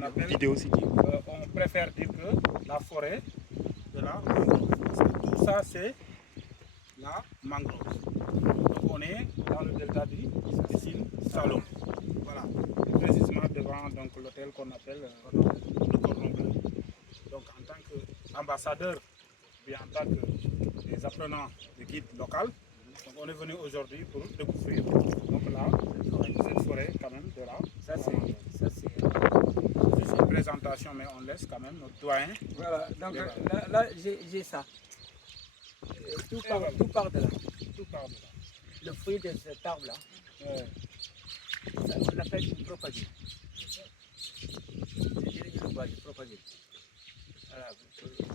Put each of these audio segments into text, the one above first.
qu'on appelle, vidéo city. on préfère dire que la forêt de la mangrove. Parce que tout ça, c'est la mangrove. Donc on est dans le delta du Sine Saloum. Voilà. Et précisément devant l'hôtel qu'on appelle le Cordon Bleu. Donc en tant qu'ambassadeur, bien en tant que des apprenants de guide local, donc on est venu aujourd'hui pour découvrir donc là, cette forêt quand même de là. Ça c'est une présentation, mais on laisse quand même notre doyen. Voilà, donc là j'ai ça. Tout part de là. Tout part de là. Le fruit de cet arbre-là, on l'appelle une propagule. Propagule. Voilà.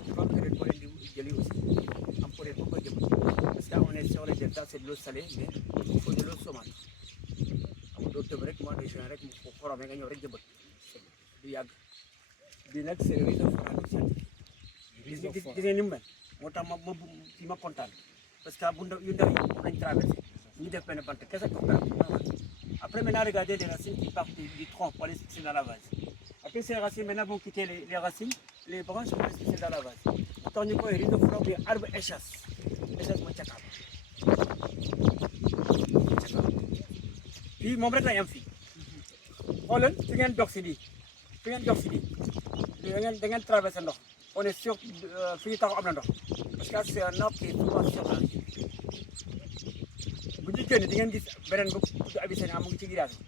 Je pense que les points de aussi, on pourrait beaucoup de. Parce qu'on est sur les deltas, c'est de l'eau salée, mais il faut de l'eau saumâtre. D'autres breaks, moi, les gens avec mon corps avec un oreille de botte. Du yag. Du nag, c'est le réseau scientifique. Disais nous même. Moi, je suis content. Parce que on a traversé. Nous devons pas qu'est-ce qu'on fait. Après, maintenant, regardez les racines qui partent du tronc pour aller se dans la vase. Après, ces racines, maintenant, vont quitter les racines, les branches vont se dans la vase. Quand on y voit, il y a des arbres échasse. Échasse, moi, tchakab. Puis, mon frère, il y a un fille. Holland, tu viens d'Oxydi. Tu viens d'Oxydi. Tu viens de traverser l'eau. On est sûr que parce que c'est un arbre qui est souvent sur la vie. Bu ñu génn di ngeen gis beneen bu Abyssinie mu ngi ci village bi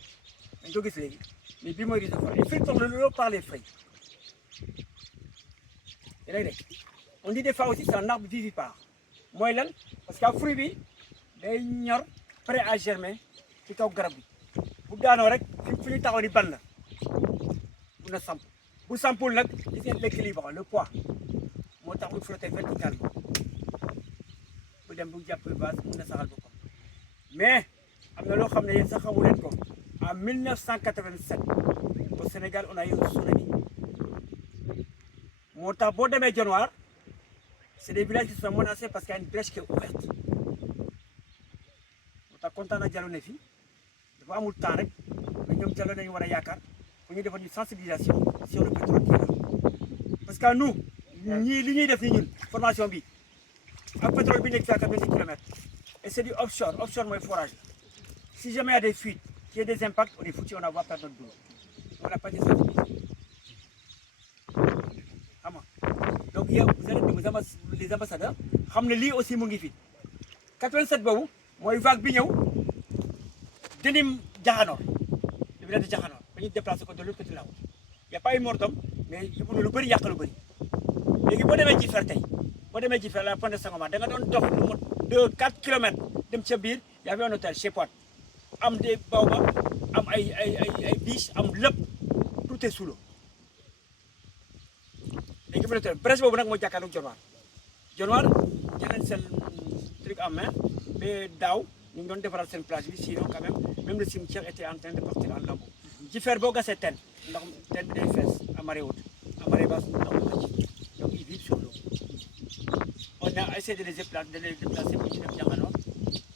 dañ ko gis léegi mais bii mooy réseau forêt et feuilles tombent loolu par les feuilles. Yéen a ngi dégg on dit des fois aussi c'est un arbre vivipare mooy lan parce que fruit bi day ñor prêt à germer ci kaw garab bi bu daanoo rek fi ñu taxaw ni ban la mun na samp bu sampul nag gis ngeen l'équilibre le poids moo tax mu flotter verticalement bu dem bu jàpp base mun na saxal boppam. Mais, en 1987, au Sénégal, on a eu un tsunami. Montabo de Médionoir, c'est des villages qui sont menacés parce qu'il y a une brèche qui est ouverte. On est content de Diallo Nefi. Il faut avoir le temps, mais nous avons une sensibilisation sur le pétrole qui est là. Parce que nous, nous formation bi. Le pétrole est à 90 km. Et c'est du offshore. Offshore, moi, forage. Si jamais il y a des fuites, qu'il y a des impacts, on est foutu, on va perdre notre boulot. On n'a pas de sensibilisation. Donc, vous allez les ambassadeurs, lui aussi mon gifit. 87 bobou, moi, il va bien. Denim Djahanor, le village de Djahanor. On est déplacé de l'autre côté là-haut. Il n'y a pas eu mort d'homme, mais il y a le bari, il y a le bari. Et il y a des faire la pointe de Sangoma. De 4 km dem ca biir y avait un hôtel chez Poit am des baobab am ay biche am lépp tout est sous l'eau léegi fi mu ne brèche boobu nag moo jàkkaarloog Dionewar jëleen seen truc en main mais daaw ñu ngi doon defaraat seen plage bi sinon quand même le cimetière était en train de partir en lambeaux ci fer boo gasee teen ndax teen bi day fees à marée haute à marée basse ndox mi ci donc ils vivent sur l'eau. On a essayé de les déplacer pour ñu dem Diakhanor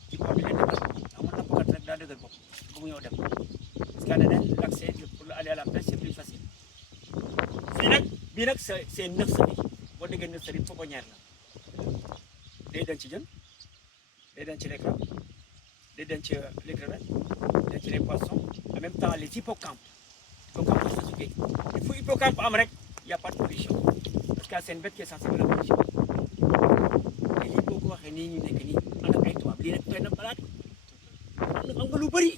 ci kaw bi leen defal amul nappkat rek daa dëgër bopp bu mu ñëw dem parce que nee l'accès pour aller à la pêche c'est plus facile. fii nag bii nag c'est nurserie boo déggee nurserie pouponnière la day denc jën day denc les crabes day denc les crevettes day denc les poissons en même temps les hippocampes hippocampes c'est su géej il faut hippocampe am rek y a pas de pollution parce que c'est une bête qui est sensible à la pollution. Et lii boo ko waxee nii ñu nekk nii ànd ak ay tubaab lii rek doy na balaat am nga lu bëri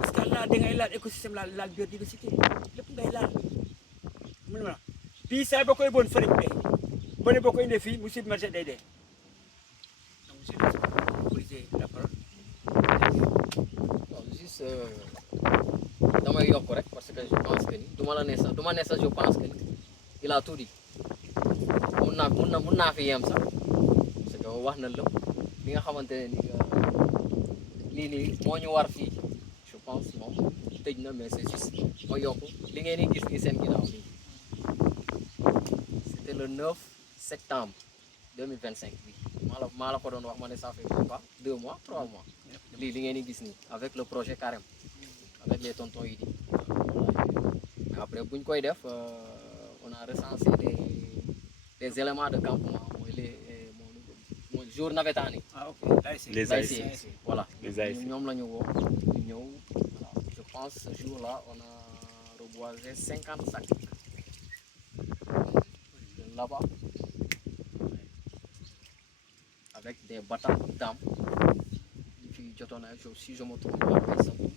parce que là da ngay laal écosystème laal biodiversité lépp ngay laal mun na puis saa ba koy bon fëriñ bee bëri boo ko indee fii mu submergé day dee donc monsieur le policier la parole. Bon, juste damay yokk rek parce que je pense que ni du ma ne sax je pense que ni il a tout dit. mun naa fi yem sax parce que wax na lépp li nga xamante ne ni lii nii moo ñu war fii je pense moom tëj na mais c'est juste ma yokk li ngeen di gis ni seen ginnaaw nii c'était le 9 septembre 2025 bi maa la ko doon wax ma ne ça fait pas 2 mois 3 mois lii li ngeen di gis nii avec le projet Carême avec les tontons yi di après bu ñu koy def on a recensé des éléments de campement mooy jour navétane yi. ah ok Les AIC, AIC. voilà. Les AIC. ñoom la ñu woo ñu ñëw voilà. Je pense ce jour-là on a reboisé 50 sacs de là-bas avec des batates d'âme ñu fi jotoon ay choses si je me trompe pas ay satu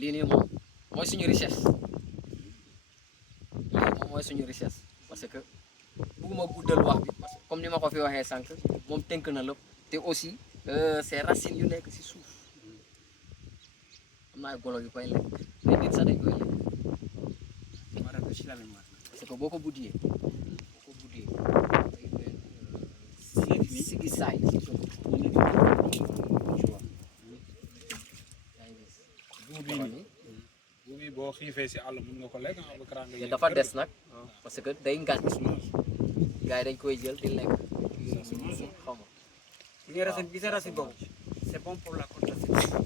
lii nii moom mooy suñu richesse lii moom mooy suñu richesse parce que bugguma guddal wax bi parce que comme ni ma ko fi waxee sànq moom tënk na lépp te aussi ces racines yu nekk si suuf am na ay golo yu koy lekk mais nit sax dañ koy lekk ma réfléchis la même parce que boo ko buddee sigi saay si suuf bu bi boo xiifee si àll mun nga ko lekk ba karaan nga te dafa des nag parce que day ngàcc gars yi dañ koy jël di lekk xaw ma Ini racine boobu c'est bon pour la contraception.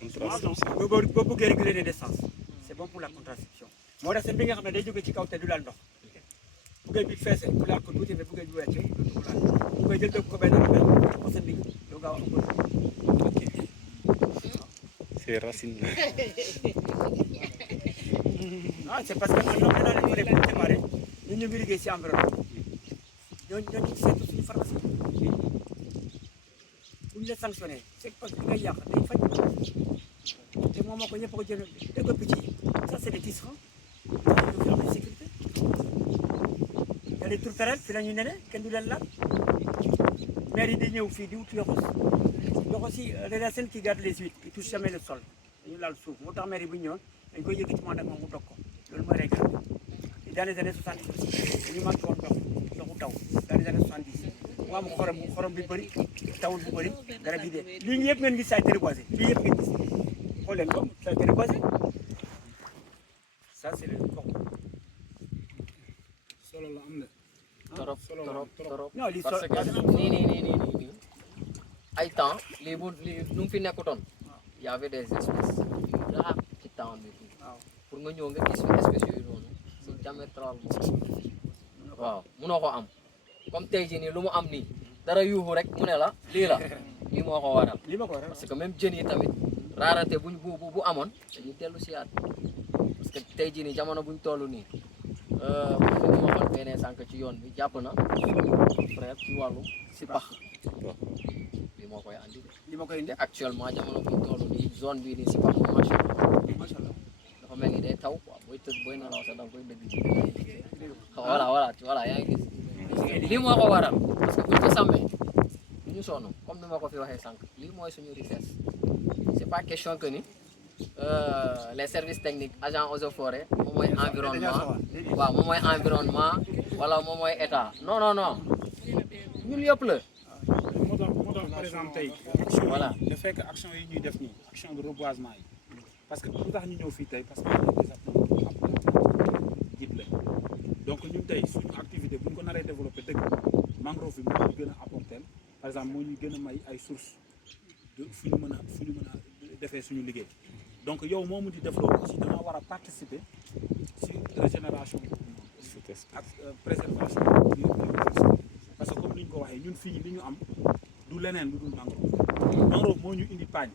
Contraception. boo bëggee réguler les naissances c'est bon pour la contraception. moo tax seen bi nga xam ne day jóge ci kaw te du laal ndox bu ngay bi feesee bu laal ko tuuti mais bu ngay bi wàccee du ko laal bu ngay jël dëgg ko benn affaire pour seen bi doo gaaw a ëmb. Ces racines là. ah c'est parce que man ñoom dinaa leen ko def pour démarrer ñun ñu ngi liggéey si environnement ñooñu seetu suñu pharmacie bu ñu la sanctionné c'est parce que li ngay yàq day faj te moom moo ko ñëpp ko jël dégg nga picc yi ça c'est des tisserands ñu fi am ay sécurité y a des tourterelles fi la ñuy nene kenn du leen laal maire yi di ñëw fii di wut yoxos yoxos yi les racines qui gardent les huîtres qui touchent jamais le sol dañu laal suuf moo tax maire yi bu ñu ñëwoon dañ koy yëkkati mu ànd ak moom mu dog ko loolu mooy règle bi dans les années 70 aussi dañu manqué woon ndoxu taw dans les années 70 mu am xorom bi bëri tawul bu bëri garab yi dee lii yëpp ngeen gis ça a été reboisé lii yëpp ngeen gis xool leen ko ça a été reboisé ça c'est le coco. solo la am na torop torop non lii parce que nii ay temps lii nu mu fi nekkutoon y avait des espèces yu raar ci temps bi waaw pour nga ñëw nga gis fi espèces yooyu noonu c'est diamétralement waaw munoo ko am comme tey jii nii lu mu am nii dara yuuxu rek mu ne la lii la lii moo ko waral lii ma ko waral parce que même jën yi tamit rareté bu amoon dañuy dellu si yaat parce que tey jii nii jamono buñ toll nii comme ni ma waxoon beneen sànq ci yoon bi jàpp na frère ci wàllu si pax lii moo koy andi lii ma koy indi te actuellement jamono buñ toll nii zone bii nii si pax macha allah macha allah dafa mel ni day taw quoi booy tëdd booy nelaw sax da nga koy dégg voilà yaa ngi gis lii moo ko waral parce que buñ ko sàmmee du ñu sonn comme ni ma ko fi waxee sànq lii mooy suñu richesse c'est pas question que ni les services techniques agents eaux et forêts moom mooy environnement waaw moom mooy environnement wala moom mooy état non ñun yëpp la moo tax par exemple tey action Voilà. yi le fait que action yi ñuy def nii action de reboisement yi parce que lu tax ñu ñëw fii tey parce que des jiit la donc ñun tey suñu activité bu ñu ko naree développé dëgg mangrove bi moo ñu gën a apporter par exemple moo ñuy gën a may ay sources de fu ñu mën a defee suñu liggéey donc yow moomu di développé aussi da nga war a participer si régénération ak préservation parce que comme ni ñu ko waxee ñun fii li ñu am du leneen lu dul mangrove mangrove moo ñu indi paañ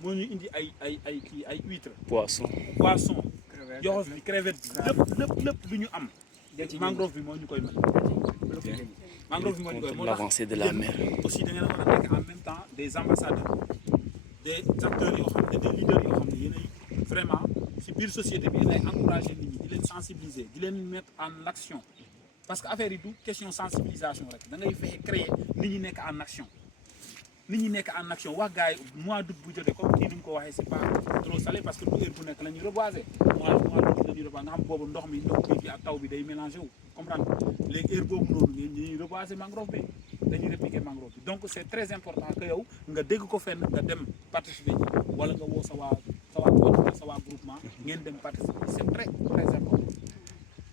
moo ñu indi ay huîtres Poisson. poisson yoxos bi crevette bi lépp lu ñu am mangrove bi moo ñu koy mel mangrove bi moo ñu koy moo tax L'avancée de la mer. aussi da ngeen a war a nekk en même temps des ambassadeurs des acteurs yoo xam ne des leaders yoo xam ne yéenay vraiment si biir société bi yéenay encourager nit ñi di leen sensibiliser di leen mettre en action parce que affaire yi du question sensibilisation rek da ngay fexe créer nit ñi nekk en action wax gars yi mois d'août bu jotee comme kii ni mu ko waxee c'est pas trop salé parce que du heure bu nekk la ñuy reboiser mois d'août la ñuy reboiser nga xam boobu ndox bi ak taw bi day mélangé wu comprendre léegi heure boobu noonu ñuy reboiser mangrove bi dañuy répliquer mangrove bi donc c'est très important que yow nga dégg ko fenn nga dem participer wala nga woo sa waa groupement ngeen dem participer c'est très très important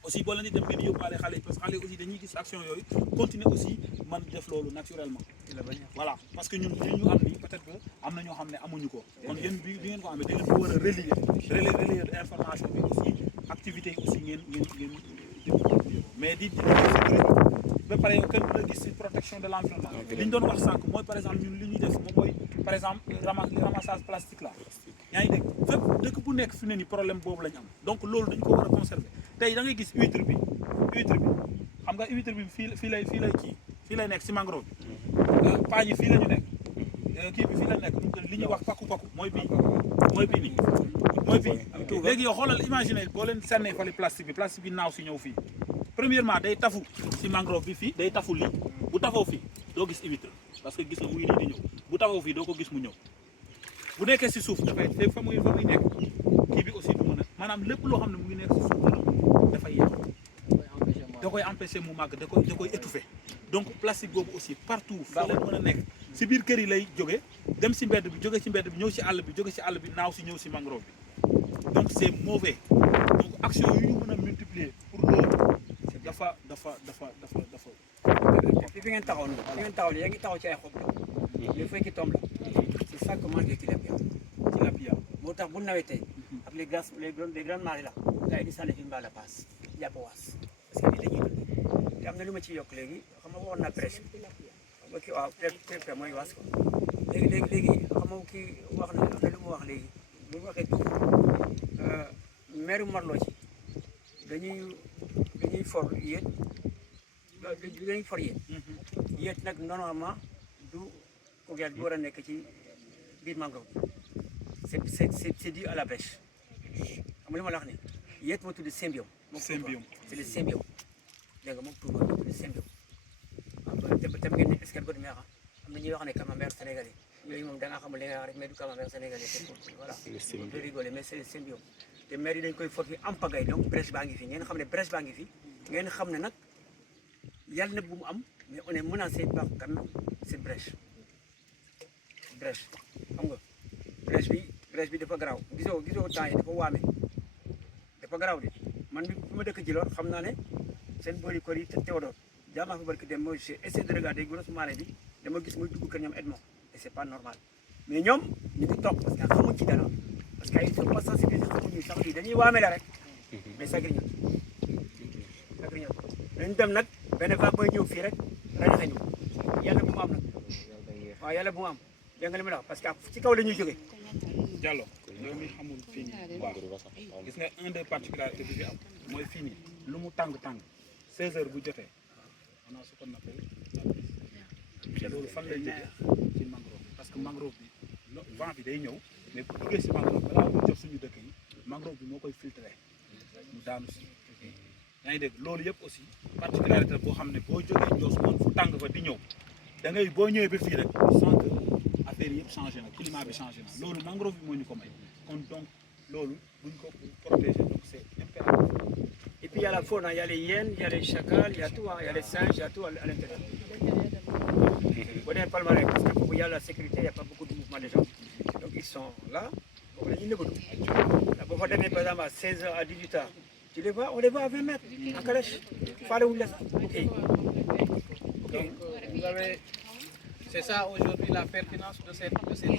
aussi boo leen di dem ngeen yóbbaale xale yi parce que xale yi aussi dañuy gis action yooyu continuer aussi man def loolu naturellement voilà parce que ñun li ñu am nii peut-être que am na ñoo xam ne amuñu ko kon yéen bi ngeen ko amee da ngeen ko war a relayer information bi aussi activités yi aussi ngeen mais di ba pare yow kenn la gis ci protection de l'environnement li ñu doon wax sànq mooy par exemple ñun li ñuy def moom mooy par exemple ramassage plastique là yaa ngi dégg fépp dëkk bu nekk fi ne ni problème boobu la ñu am donc loolu dañu ko war a conserver tey da ngay gis huître bi xam nga huître bi fii lay nekk ci mangrove bi paañ yi fii la ñu nekk kii bi fii la nekk li ñuy wax paku mooy bii léegi yow xoolal imaginer boo leen sànnee fali plastique bi naaw si ñëw fii premièrement day tafu ci mangrove bi fii day tafu lii bu tafoo fii doo gis huître parce que gis nga mu ngi nii di ñëw bu tafoo fii doo ko gis mu ñëw bu nekkee ci suuf dafay fa muy nekk kii bi aussi du mën a maanaam lépp loo xam ne mu ngi nekk ci suuf dafay yàqu da koy empêcher mu màgg da koy étouffer donc plastique boobu aussi partout fa leen mën a nekk ci biir kër yi lay jóge dem ci mbedd bi jóge ci mbedd bi ñëw ci àll bi jóge ci àll bi naaw ci ñëw ci mangrove bi donc c'est mauvais donc action yu ñu mën a multiplier pour loolu dafa fi ngeen taxaw nii yaa ngi taxaw ci ay xob la les feuilles qui tombent là c'est ça que mange les tilapia moo tax bu nawetee ak les grandes marées là gars yi di sànni fi mbaa la passe jàpp waas parce que lii dañuy dund te am na lu ma ciy yokk léegi xam nga waxoon naa presse xam nga kii waaw presse mooy waas ko léegi xam nga kii wax na am na lu mu wax léegi bu mu waxee tuuti maire Marlo ci dañuy for yéet yéet nag normalement du couvert bi war a nekk ci biir mangrove c'est dû à la brèche xam nga li ma la wax ne yéet moo tudd symbiome c'est le symbiome dégg nga moom tuuba moo tudd symbiome tam ngeen ne escargot mais am na ñuy wax ne camembert sénégalais yooyu moom da nga xamul li nga wax rek mais du camembert sénégalais voilà on peut rigoler mais c'est le symbiome te maire yi dañ koy for fi en pagaille donc brèche baa ngi fi ngeen xam ne brèche baa ngi fi ngeen xam ne nag yàlla na bu mu am mais on est menacé par quand même cette brèche xam nga brèche bi dafa garaaw gisoo temps yi dafa waame dafa garaaw de man bi ma dëkk Djilor xam naa ne seen booli kor yi Théodore jaamaa fa barki dem mooy j'ai essayé de regarder grosse marée bi dama gis muy dugg kër ñoom Edmond et c'est pas normal mais ñoom ñu ngi toog parce que xamuñ ci dara parce que ils sont pas sensibilisés xamuñu sax lii dañuy waame la rek mais sagriñu dañu dem nag benn vague booy ñëw fii rek rajaxeñu yàlla bu mu am nag waaw yàlla bu mu am dégg nga li ma la wax parce que ci kaw la ñuy jógee Diallo yow mi xamul fii nii waaw gis nga un des particularités bi fi am mooy fii nii lu mu tàng 16 heures bu jotee on a ce qu'on appelle te loolu fan lay jógee ci mangrove bi parce que mangrove bi vent bi day ñëw mais bu duggee si mangrove balaa mu jot suñu dëkk yi mangrove bi moo koy filtrer mu daanu si yaa ngi dégg loolu yëpp aussi particularité boo xam ne boo jógee Ndios moom fu tàng fa di ñëw da ngay boo ñëwee ba fii rek sans que affaire yëpp changé na climat bi changé na loolu mangrove bi moo ñu ko may kon donc loolu buñ ko protéger donc c'est impératif. Et puis il y a la faune, il y a les hyènes, il y a les chacals, il y a tout, il y a les singes, il y a tout à l'intérieur. Vous connaissez pas le marais, parce qu'il y a la sécurité, il n'y a pas beaucoup de mouvement des gens. Donc ils sont là, bon, les îles là, par exemple à 16h à 18h, tu les vois, on les voit à 20 mètres, en calèche. Il fallait où les ok. Donc, vous avez... C'est ça aujourd'hui la pertinence de cette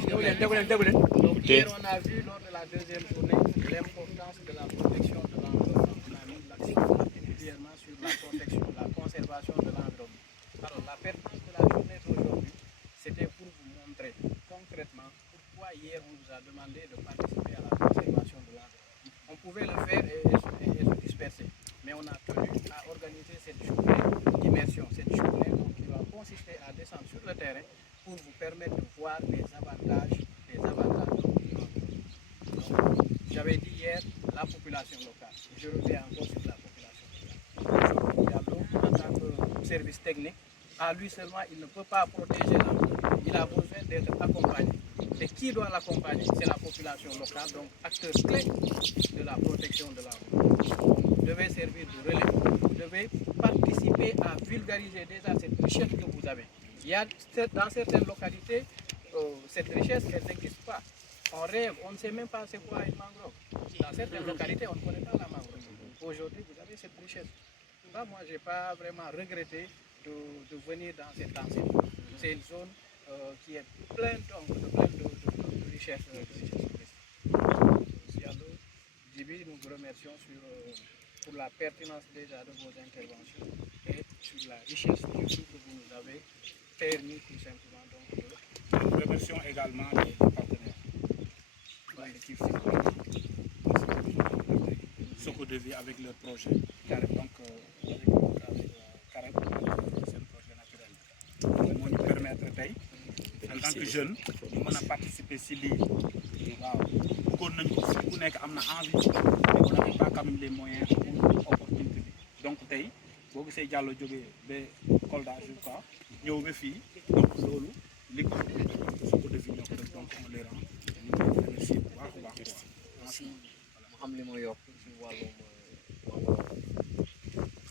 journée. Donc hier on a vu lors de la deuxième journée l'importance de la protection de l'environnement. On a mis l'accent particulièrement sur la protection, la conservation de l'environnement. Alors la pertinence de la journée d'aujourd'hui, c'était pour vous montrer concrètement pourquoi hier on vous a demandé de participer à la conservation de l'environnement. On pouvait le faire et se disperser, mais on a tenu à organiser cette journée d'immersion, cette journée qui va consister à descendre sur le terrain pour vous permettre de voir les avantages de l'environnement. J'avais dit hier la population locale, je reviens encore sur la population locale. Diallo, en tant que service technique, à lui seulement, il ne peut pas protéger l'environnement. Il a besoin d'être accompagné. Et qui doit l'accompagner? C'est la population locale, donc acteur clé de la protection de l'environnement. Vous devez servir de relais, vous devez participer à vulgariser déjà cette richesse que vous avez. Il y a dans certaines localités, cette richesse, elle n'existe pas. On rêve, on ne sait même pas c'est quoi une mangrove. Dans certaines localités, on ne connaît pas la mangrove. Aujourd'hui, vous avez cette richesse. Là, moi, je n'ai pas vraiment regretté de venir dans cette ancienne. C'est une zone qui est pleine de richesses. Djibi, nous vous remercions pour la pertinence déjà de vos interventions et sur la richesse du tout que vous nous avez permis tout simplement. Donc, Nous remercions également les partenaires. L'équipe Soko de vie avec leur projet. Donc, avec Carême, c'est un projet naturel. Moo ñu permettre tey en tant que jeune ñu mën a participer si lii waaw bëggoon nañ ko si ku nekk am na envie mais on n'avait pas quand même les moyens pour opportunité bi donc tey boo gisee Diallo jógee ba Kolda je crois ñëw ba fii donc loolu li ko Soko de vie ñoo ko def donc on les rend ñu remercier bu baax a baax. aussi mu am li ma yokk ci wàllum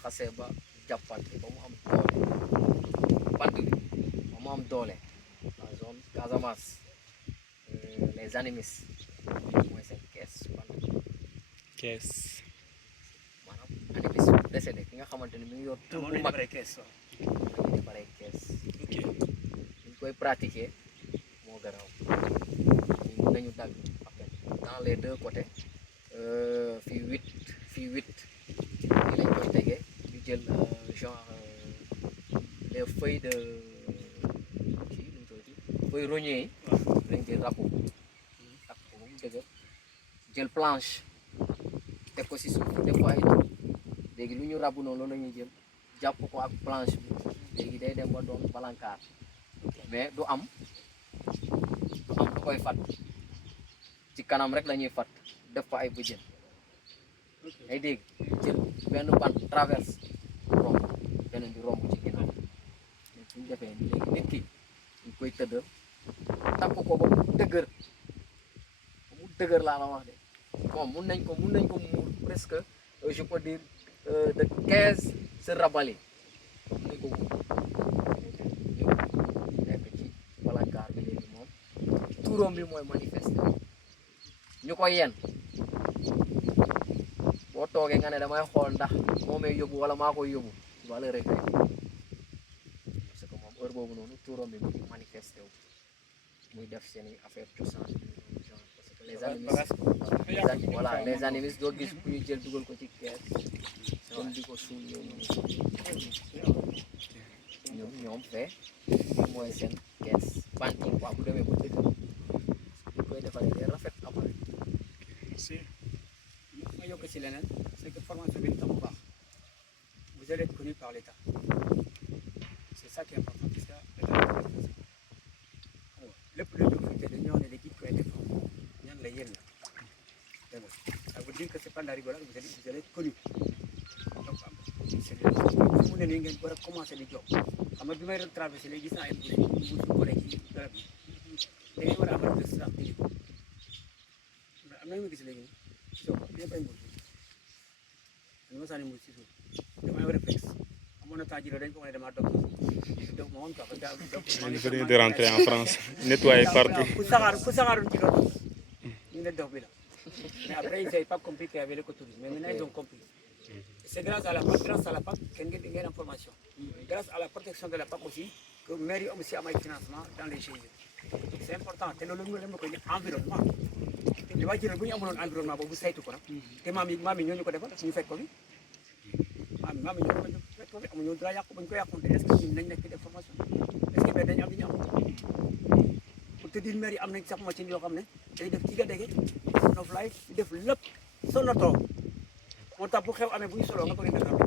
xasee ba jàppante ba mu am doole bant bi ba mu am doole la zone Casamance les animistes mooy seen kees bant bi kees. maanaam animiste bu décédé ki nga xamante ni mi ngi yor tur bu mag defaree kees waaw. dañuy defaree kees ok ñu koy pratiquer moo garaaw mun nañu dagg dans les deux côtés fii 8 yi lañ koy tegee ñu jël genre les feuilles de kii luñ koy di feuilles rognées yi lañ jël ràpp ko takk ko ba mu dëgër jël planche teg ko si suuf def ko ay trou léegi lu ñu ràbb noonu loolu la ñuy jël jàpp ko ak planche bi léegi day dem ba doon balankaar mais du am lu koy fat ci kanam rek la ñuy fat def fa ay bëjën ay dégg jël benn bant traverse romb beneen bi romb ci ginnaaw mais suñ defee ni léegi nit ki ñu koy tëddal takk ko ba mu dëgër laa la wax de bon mun nañ ko muur presque je peux dire de 15 se rabali mun nañ ko muur ñëw nekk ci balankaar bi léegi moom tuuram bi mooy manifester ñu ko yenn boo toogee nga ne damay xool ndax moo may yóbbu wala maa koy yóbbu wala rek parce que moom heure boobu noonu tuuram bi mu ngi manifesté wu muy def seen i affaire cosaan genre parce que les animistes voilà les animistes doo gis ku ñu jël dugal ko ci kees dem di ko suul ñoom fee mooy seen kees banti waa bu demee ba dëgg ñu koy defaree day rafet après ma yokk si leneen c'est que formation bi tam bu baax vous allez être connu par l'État c'est ça qui est important parce que l'État lépp lu ñu fi te dañoo ne l'équipe qui a été formée ñan la yéen la dégg nga ça veut dire que c'est pas la rigolade vous allez être connu donc c'est mu ne nii ngeen war a commencer di jox xam nga bi may traversé léegi gis naa ay mbuus ko nekk ci garab yi da ngeen war a amal de sax di ko am na ñu gis léegi soo ko yëpp ay mbuus dañu ma sànni mbuus si suuf damay réflexe amoon na temps jii dañ ko mën a demaat donc ma woon quoi parce que On venait de rentrer en France, nettoyer partout. ku saxaaroon ci loolu ñu ne dox bi la mais après ils n'avaient pas compris qu'il y avait l'écotourisme mais maintenant ils ont compris c'est grâce à la PAC que ngeen am formation grâce à la protection de la PAC aussi que maire yi aussi am ay financement dans les GIE c'est important te loolu ñu dem ko environnement li waa jëral bu ñu amuloon environnement boobu saytu ko nag te maam yi ñoo ñu ko defal ñu fekk ko fi maam yi ñoo ko fekk ko fi amuñu droit yàqu bañ ko yàqunte est-ce que ñun nañ nekk def formation est-ce que mais dañu am li ñu am pour te dire maire yi am nañ sax machine yoo xam ne day def ci gadege noflaay def lépp sonatoo moo tax bu xew amee bu ñu soloo nga bëgg a Dakar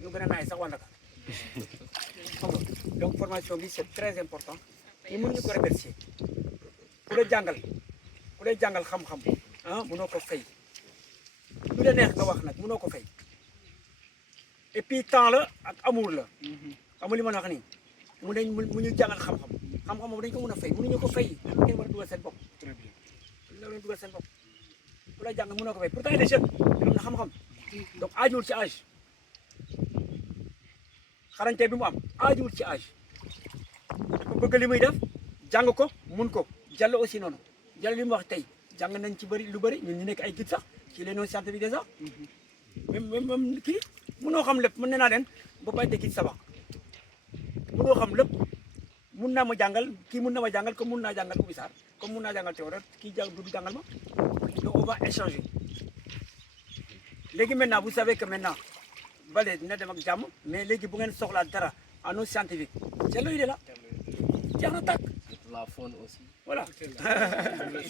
ñu gën a naay sax waa Dakar xam nga donc formation bi c'est très important ñu mënuñu ko remercier ku lay jàngal xam-xam mënoo ko fay lu la neex nga wax nag mënoo ko fay et puis temps la ak amour la xam nga li ma la wax nii mu ñu jàngal xam-xam moom dañ ko mën a fay mënuñu ko fay ngeen war a dugal seen bopp très bien la dugal seen bopp ku lay jàng mënoo ko fay pourtant il est jeune am na xam-xam donc aajuwul ci âge xarañte bi mu am aajuwul ci âge dafa bëgg li muy def jàng ko mun ko jàll aussi noonu jël li mu wax tey jàng nañ ci bëri lu bëri ñun ñu nekk ay guide sax ci les non scientifiques déjà même kii mënoo xam lépp mën naa leen ba bay te guide ça va mënoo xam lépp mun naa ma jàngal kii mun na ma jàngal comme mun naa jàngal Oumy Sarr comme mun naa jàngal Théodore kii du jàngal ma donc on va échanger léegi maintenant vous savez que maintenant Balde dina dem ak jàmm mais léegi bu ngeen soxlaa dara en non scientifique Diallo il est là jeex na tàkk la faune aussi. voilà.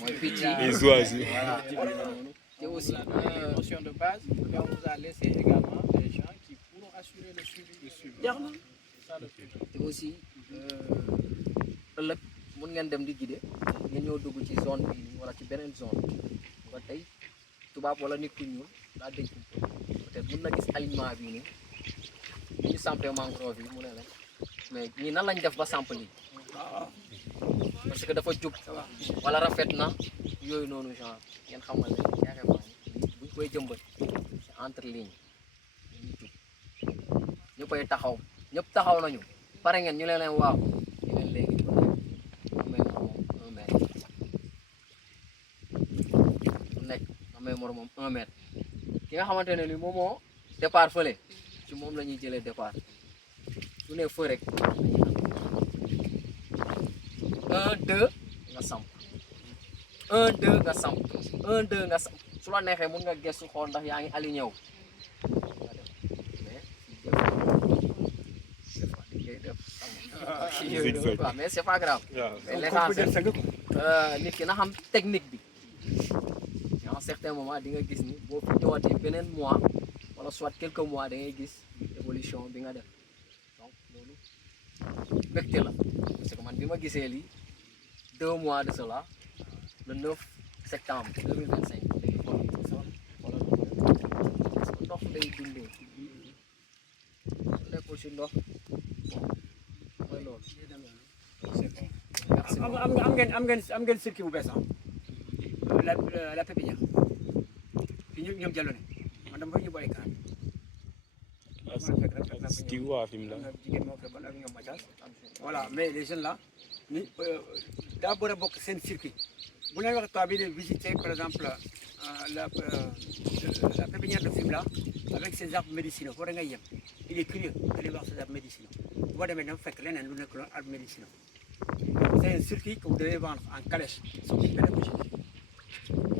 mooy picc yi. Les oiseaux. voilà te aussi. Une notion de base, mais on vous a laissé également des gens qui pourront assurer le suivi. jeex na Ça, le plus. te aussi ëllëg mun ngeen dem di guider ngeen ñëw dugg ci zone bi wala ci beneen zone nga tey tubaab wala nit ku ñuul daa dégg peut-être mun na gis alignement bi nii bu ñu sampee mangrove yi mu ne leen mais ñii nan lañ def ba samp lii parce que dafa jub wala rafet na yooyu noonu genre ngeen xamal ne carrément buñ koy jëmbat c'est entre lignes ñu jub ñëppay taxaw ñëpp taxaw nañu pare ngeen ñu leen waaw ñu leen léegi bu nekk amee moromam 1 mètre ki nga xamante ne ni moom moo départ fële ci moom la ñuy jëlee départ su ne fë rek dañuy am 1 2 nga samp 1 2 nga samp 1 2 nga samp su la neexee mun nga gëstu xool ndax yaa ngi aligné wu mais c'est pas grave. mais l'essentiel nit ki na xam technique bi à un certain moment di nga gis ni boo fi ñëwaatee beneen mois wala soit quelques mois da ngay gis évolution bi nga def donc loolu mbégte la parce que man bi ma gisee lii 2 mois de cela le 9 septembre 2025 léegi xool ndox lay dundee su nekkul si ndox mooy loolu. am ngeen circuit bu bees la pépinière fi ñoom Diallo ne man dama fa yóbbu ay kaan Ski waa fi mu la. jigéen moo fekkoon ak ñoom Mathias voilà mais les jeunes là ni daa bëri a bokk seen circuit bu leen wax toi bi de visiter par exemple la pépinière de Fimela avec ses arbres médicinaux foo da ngay yem il est curieux d'aller voir ses arbres médicinaux boo demee dama fekk leneen lu nekk loolu arbres médicinaux c'est un circuit que vous devez vendre en calèche sur une pédagogie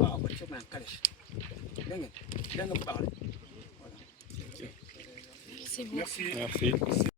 waaw ba ci en calèche dégg nga bu baax la voilà. Merci. Merci.